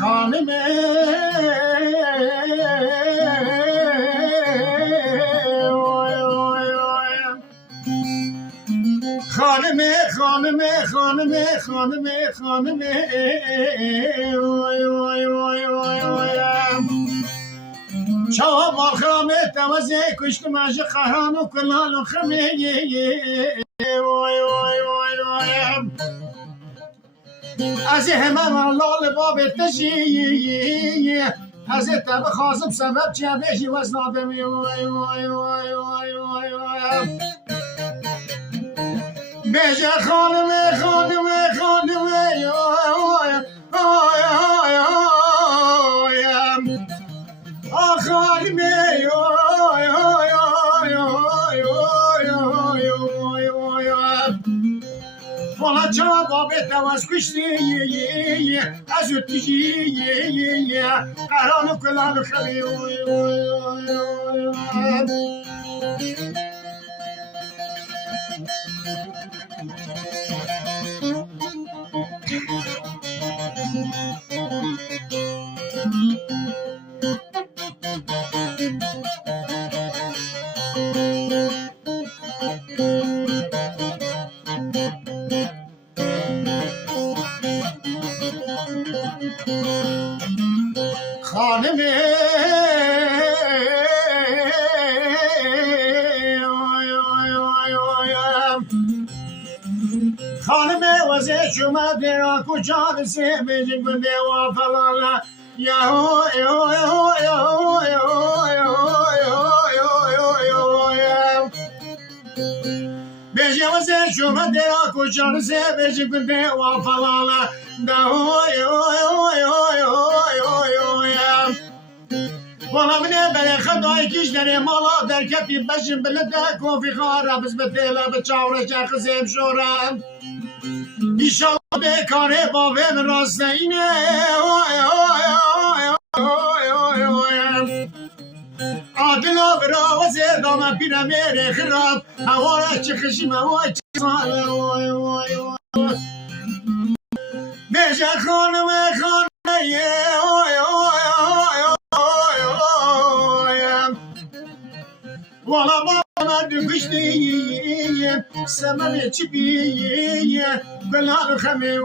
خانمه خانمه خانمه خانمه خانمه خانمه وای وای وای وای وای شواب خامه توزه کشت ماش قهران و کلان و خمه وای وای وای وای از همه لال باب تشی از تب خاصم سبب چه بشی وزن آدمی وای وای وای وای وای وای بیشه خانمه خانمه خانمه خانمه والا چرا بابه تواز کشتی از اتیجی قرآن و کلان و خبی خانمه خانمه وزه شما درا کجا رسه بیجن بنده و فلالا یهو یهو یهو یهو یهو بیجن وزه شما درا کجا رسه بیجن بنده و فلالا یهو یهو یهو والا منه بله خدای کش داره مالا در کپی بشن بلده کوفی خاره بز بتیله بچاوره شخص زیم شورم ایشالله بکاره باویم راسته اینه عادلا برا وزیر دامن پیره میره خراب هواره چه خشیم هواره چه ساله بیشه خانمه خانمه والا ما دکشتی سمم چی بیه بلال خمی